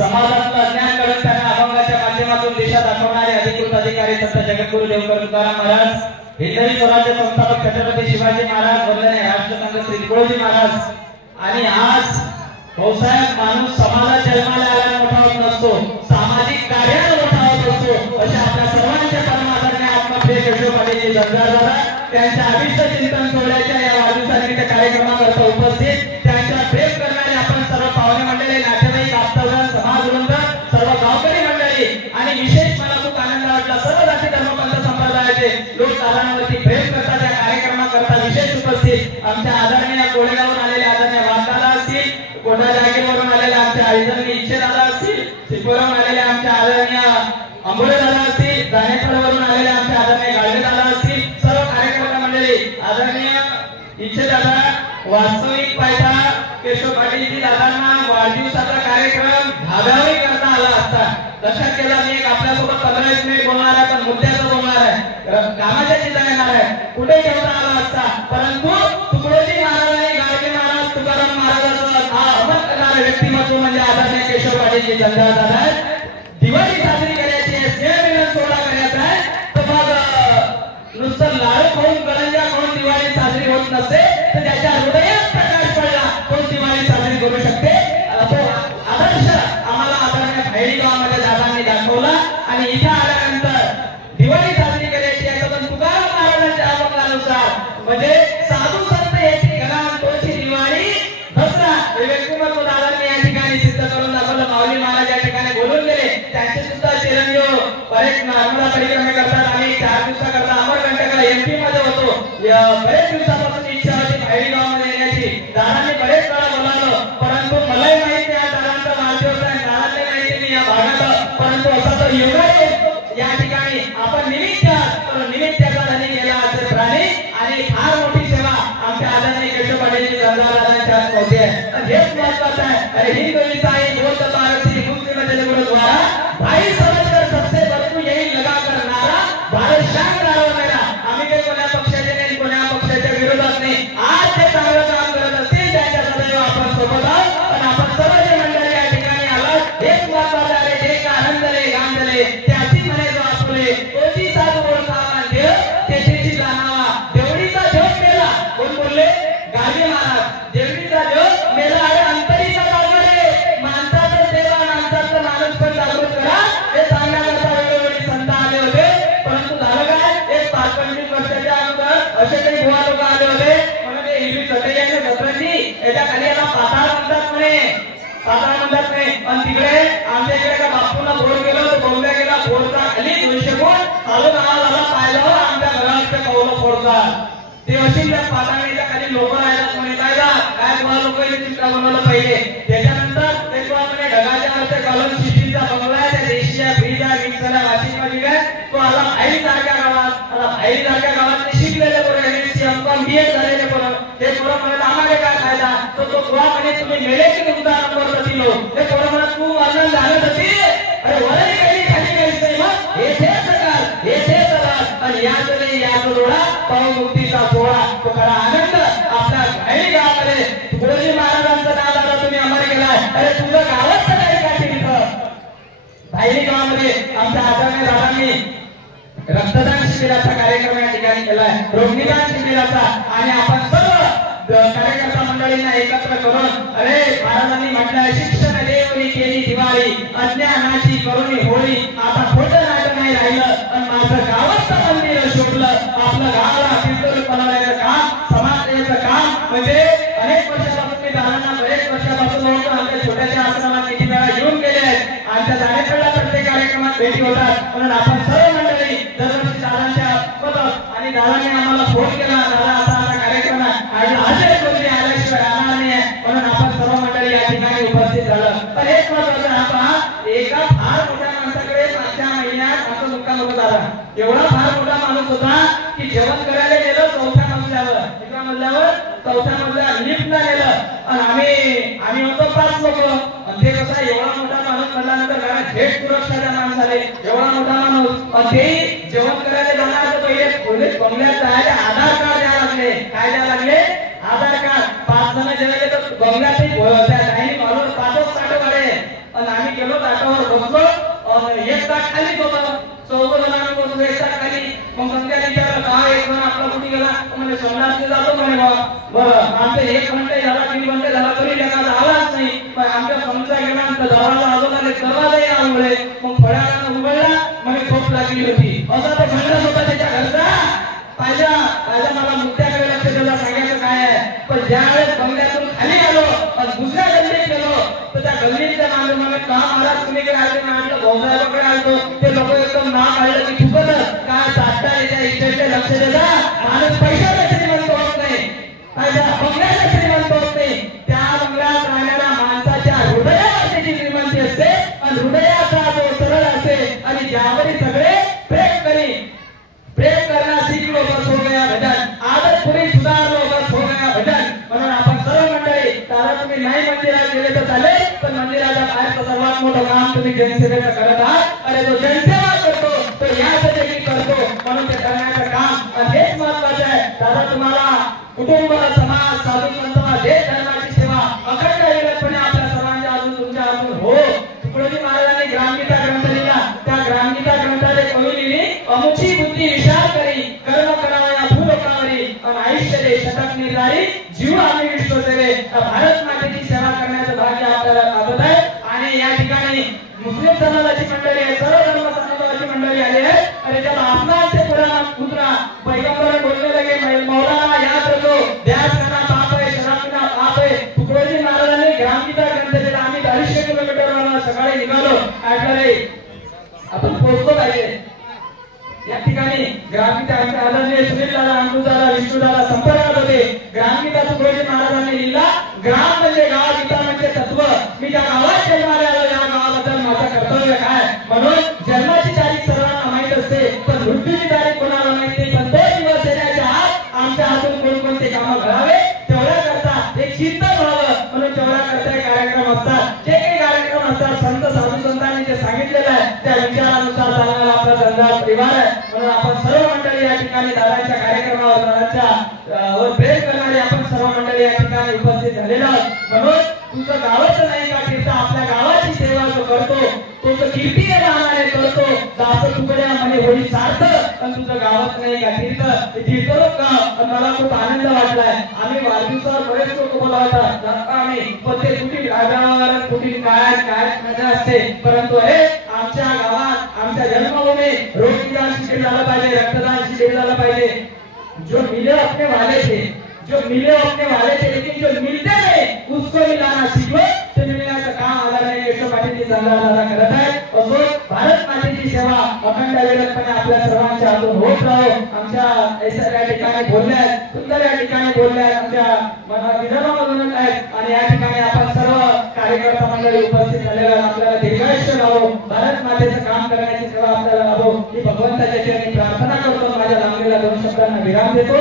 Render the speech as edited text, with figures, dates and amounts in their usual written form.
समाजातलं ज्ञान करून त्यांना अभंगाच्या माध्यमातून देशात दाखवणारे अधिकृत अधिकारी संत जगद्गुरु देवकर तुकाराम महाराज, हिंदवी स्वराज्य संस्थापक छत्रपती शिवाजी महाराज, वंदनीय राष्ट्रसंत श्री तुकडोजी महाराज. आणि आज भाऊसाहेब माणूस समाजात जन्माला आल्याने मोठा होत नसतो, सामाजिक कार्यात मोठा होत असतो. अशा आपल्या सर्वांच्या परमात्म्याने आत्मप्रिय केशव पाटील जगदाळदादा त्यांच्या अभिष्ट चिंतन सोहळ्याच्या या वाढदिवसानिमित्त कार्यक्रमाकरता उपस्थित, त्यांच्या प्रेम करणारे आपण सर्व पाहुणे मंडळी, नातेवाईक, आप्तजन, समाजवृंद, सर्व गावकरी मंडळी आणि विशेष मला खूप आनंद वाटला सर्व जाती धर्मपंथ संप्रदायाचे लोक दादांवरती प्रेम करतात. या कार्यक्रमाकरता विशेष उपस्थित आमच्या आदरणीय कोळेगावून आलेले आदरणीय वाघदादा असतील, कोटा जागेवरून आलेले आमच्या आदरणीय इच्छे दादा असतील, चिपळूण आलेले आमच्या आदरणीय अंबोले दादा असतील, दानेपरवरून आलेले आमच्या आदरणीय गाळवे दादा असतील, सर्व कार्यकर्ता मंडळी, आदरणीय इच्छे दादा, वास्तविक पायथा केशव पाटीलजी दादांना वाढदिवसाचा कार्यक्रम धाब्यावरही करता आला असता. लक्षात केला मी एक आपल्यासोबत 15 मिनिट बोलणार आहे, पण मुद्द्याचं बोलणार आहे, कामाच्या चिंता येणार आहे, कुठे ठेवता आला असता. परंतु तुकडोजी महाराज आणि गाडगे महाराज, तुकाराम महाराजांचा हा अमर करणारे व्यक्तिमत्व म्हणजे आदरणीय केशव पाटीलजी जगदाळदादा. दिवाळी साजरी करायची आहे, स्नेहमिलन सोहळा करायचा आहे, तर मग नुसतं लाडू खाऊन करंजा खाऊन दिवाळी साजरी होत नसते, तर त्याच्या हृदयात प्रकाश पडला तो दिवाळी साजरी करू शकते. तो आदर्श आम्हाला आदरणीय भायडी गावामध्ये दादांनी दाखवला. आणि इथे आल्यानंतर दिवाळी साजरी करायची आहे, पण तुकाराम महाराजांच्या अभंगानुसार म्हणजे साधू संत याची घरान तोची दिवाळी दसरा हे व्यक्तिमत्व दादांनी या ठिकाणी सिद्ध करून दाखवलं. माऊली महाराज या ठिकाणी बोलून गेले, त्यांचे सुद्धा चिरंजीव बरेच नर्मदा परिक्रमे करतात. आम्ही 4 दिवसाकरता अमरकंटकला एमपी मध्ये होतो, बरेच दिवसापासून इच्छा होती भायडी गावामध्ये येण्याची. दादांनी बरेच वेळा बोलावलं, परंतु मलाही माहिती आहे दादांचा वाढदिवस आहे, दादांनी माहिती नाही या भागात, परंतु असा तो युग या ठिकाणी आपण निमित्ताचा धनी गेला असे प्राणी. आणि फार मोठी सेवा आमच्या आदरणीय केशव पाटीलजी जगदाळदादांच्या होते. हेच महत्वाचं आहे. अरे हिंदू ईसाई बौद्ध पारसी मुस्लिम गुरुद्वारा भाई समजकर सबसे बरकू यही लगा कर नारा भारत शांत राहावा मेरा. आम्ही काही कोणा पक्षाचे नाही, कोणा पक्षाच्या विरोधात नाही. आज ते चांगलं काम करत असतील त्यांच्या सदैव आपण सोबत आहोत. पण आपण सर्व जे मंडळी या ठिकाणी आलात हेच महत्वाचं आहे. जे का आनंदले गांधले त्याची म्हणे जो आपुले तोची साधू ओळखा मांडे तेथेची जाणावा. देवडीचा जोग मेला, कोण बोलले? गाडगे महाराज. देवडीचा जोग मेला आहे, अंतरीचा जागरे माणसाचा सेवा, माणसाचा माणूस पण जागृत करा हे सांगण्याकरता वेळोवेळी संत आले होते. परंतु झालं काय, एक 5-25 वर्षाच्या अगोदर असे काही बुवा लोक आले होते म्हणून ते हिरवी चटई आणि सतरंजी याच्या खाली याला पाताळ म्हणतात म्हणे, पाताळ म्हणतात नाही. पण तिकडे आमच्या इकडे का बापूला बोर गेलो तो बोंब्या गेला, बोरचा खाली 200 फूट चालून आम्हाला पाहिलं आमच्या घराच्या कौलं फोडतात. ते अशी त्या पाताळीच्या खाली लोक राहतात म्हणे. काय बुवा लोक चित्र बनवलं पाहिजे. त्याच्यानंतर ते बुवा म्हणे ढगाच्या वरचे कॉलम शिस्तीचा बंगला आहे, त्या देशीच्या फ्रीज आहे, मिक्सर आहे, वॉशिंग मशीन आहे. तो आला भाई सारख्या गावात, भाई सारख्या गावात शिकलेले पोरं, MSc MCom BA झालेले पोरं. ते पोरं म्हणत आम्हाला काय फायदा. तो बुवा म्हणे तुम्ही मेले की तुमचा नंबर होती लो. ते पोरं म्हणत तू वर्णन झालं होती, अरे वरही काही खाली काहीच नाही. मग येथे सरकार येथे सरकार आणि याच डोळा पाहू मुक्तीचा सोहळा. तो खरा आनंद आपल्या भायडी गावामध्ये तुकडोजी महाराजांचं नाव दादा तुम्ही अमर केलाय. अरे तुझं गावच काही काय तिथं भायडी गावामध्ये आमच्या आदरणीय दादांनी रक्तदान शिबिराचा कार्यक्रम या ठिकाणी केलाय, रोगनिदान शिबिराचा. आणि आपण सर्व कार्यकर्ता मंडळींना एकत्र करून अरे महाराजांनी म्हटलंय शिक्षण देवनी केली दिवाळी, अज्ञानाची करुणी होळी. आता खोटं नाटक नाही राहिलं, पण माझं गावाचं मंदिर शोधलं. आपलं गावाला कीर्तन बनवण्याचं काम, समाजाचं काम म्हणजे अनेक वर्षापासून मी दादांना बरेच वर्षापासून ओळखतो. आमच्या छोट्याशा आश्रमात किती वेळा येऊन गेले आहेत. आमच्या जाण्याकडला प्रत्येक कार्यक्रमात भेटी होतात. म्हणून आपण सर्व मंडळी दरवर्षी दादांच्या सोबत आणि दादांनी आम्हाला फोन केला, दादा असा असा कार्यक्रम आहे आणि अजय कोणी आल्याशिवाय राहणार नाही आहे. म्हणून आपण सर्व मंडळी या ठिकाणी उपस्थित झालं. तर एक महत्वाचं आपण एका फार मोठ्या माणसाकडे मागच्या महिन्यात आमचा मुक्काम होता. एवढा फार मोठा माणूस होता की जेवण करायला गेलं 4थ्या मजल्यावर, 3ऱ्या मजल्यावर 4थ्या मजल्यावर लिफ्टला गेलं. आणि आम्ही होतो 5 लोक. ते कसं एवढा मोठा माणूस म्हटल्यानंतर थेट सुरक्षा त्या माणसाले एवढा मोठा माणूस ते जेवण करायला जाणार तर पहिले पोलीस बंगल्यात जायला आधार कार्ड द्यायला लागले. काय द्यायला लागले? आधार कार्ड. 5 जण जेवायले तर बंगल्यातही त्या डायनिंग हॉलवर 5च ताट वाढे. आणि आम्ही गेलो दरवाजा अजून दरवाजाही ना उघडे. मग थोड्या वेळानं उघडला, मग झोप लागली होती. असा तो भांडण होता त्याच्या घरचा. पाहिजे मला मुद्द्याकडे लक्ष द्यायला सांगायचं काय आहे. पण ज्यावेळेस बंगल्यातून खाली आलो आणि दुसऱ्या गल्लीत गेलो तर त्या गल्लीच्या मागे मला का महाराज कुणीकडे आले ना म्हटलं भाऊसाहेबाकडे आलो. ते लोक एकदम नाव काढलं की चुकलं काय साठता याच्या इकडे लक्ष देता. माणूस पैशाला श्रीमंत होत नाही, बंगल्याला श्रीमंत होत नाही. त्या बंगल्यात राहणाऱ्या माणसाच्या हृदयावर त्याची श्रीमंती असते आणि हृदयाचा जो सरळ असते आणि ज्यावरी सगळे प्रेम करी. प्रेम करना सीख लो बस हो गया भजन. आदत पुरी सुधार लो बस हो गया भजन. म्हणून आपण सर्व मंडळी तारा तुम्ही नाही मंदिरात गेले तर चालेल, पण मंदिराच्या बाहेरचं सर्वात मोठं काम तुम्ही जनसेवेचं करत आहात. अरे जो जनसेवा करतो तो यासाठी करतो, म्हणून ते करण्याचं काम आणि हेच महत्वाचं आहे. दादा तुम्हाला कुटुंब, समाज, साधू संत, देश धर्माची सेवा अखंड विरतपणे आपल्या सर्वांच्या अजून तुमच्या अजून हो. तुकडोजी महाराजांनी ग्रामगीता ग्रंथ लिहिला. त्या ग्रामगीता ग्रंथाने कवी लिहिली, अमुची बुद्धी विचार करी कर्म करावया भूलोकावरी आणि आयुष्य दे शतक निर्धारी जीव आम्ही विश्व सेवे. भारत मातेची सेवा करण्याचं भाग्य आपल्याला लाभत आहे. आणि या ठिकाणी मुस्लिम समाजाची मंडळी आहे, सर्व धर्म समाजाची मंडळी आली आहे. आणि जब आसमान से कुरान उतरा, पैगंबर बोलने लगे मौलाना याद रखो ध्यान करना पाप है, शराब पीना पाप है. तुकडोजी महाराजांनी ग्रामगीता ग्रंथ लिहिला. आम्ही 250 किलोमीटरवर सकाळी निघालो. आपण पोहोचलो पाहिजे या ठिकाणी. ग्रामगीता आदरणीय सुनील दादा, अंकुश दादा, विष्णू दादा संपर्कात होते. ग्रामगीता तुकडोजी महाराजांनी लिहिला. ग्राम म्हणजे गाव, गीता म्हणजे तत्व. मी ज्या गावात जन्माला आलो या गावाबद्दल माझं कर्तव्य काय. म्हणून जन्माची तारीख सर्वांना माहित असते, पण मृत्यूची तारीख कोणाला माहित नाही. पण 2 दिवस येण्याच्या आत आमच्या हातून कोणकोणते कामं घडावे तेवढ्या करता एक चिंतन व्हावं, म्हणून तेवढ्या करता कार्यक्रम असतात. जे काही कार्यक्रम असतात संत साधू संतांनी जे सांगितलेलं आहे त्या विचारानुसार चालणारा आपला धंदा परिवार आहे. म्हणून आपण सर्व मंडळी या ठिकाणी दादाच्या कार्यक्रमावर, दादाच्या वर प्रेम करणारे आपण सर्व मंडळी या ठिकाणी उपस्थित झालेलो आहोत. म्हणून तुझं गावाचं नाही का तीर्थ, आपल्या गावाची सेवा जो करतो तो कीर्तीने राहणारे करतो. दास तुकड्या म्हणे होई सार्थ, पण तुझं गावात नाही का तीर्थ. ते तीर्थरूप गाव. मला खूप आनंद वाटलाय. आम्ही वाढदिवसावर बरेच लोक बोलावतात आम्ही, पण ते कुठे आगावर कुठे काय काय मजा असते. परंतु हे आमच्या गावात आमच्या जन्मभूमी रोगनिदान शिबिर झालं पाहिजे, रक्तदान शिबिर झालं पाहिजे. जो मिले अपने वाले थे, जो मिले अपने वाले थे, लेकिन जो मिलते नहीं उसको मिलाना सीखो. ते मिळण्याचं काम आदरणीय केशव पाटील दादा करत आहेत. भारत मातेची सेवा अखंड विरतपणे आपल्या सर्वांच्या हातून होत राहो. आमच्या या ठिकाणी बोलल्या, सुंदर या ठिकाणी बोलल्या, आमच्या विदर्भामधून आहेत. आणि या ठिकाणी आपण सर्व कार्यकर्ता मंडळी उपस्थित झालेल्या आपल्याला दीर्घायुष्य लाभो, भारत मातेचं काम करण्याची सेवा आपल्याला लाभो ही भगवंताच्या चरणी प्रार्थना करतो. माझ्या लांबलेल्या 2 शब्दांना विराम देतो.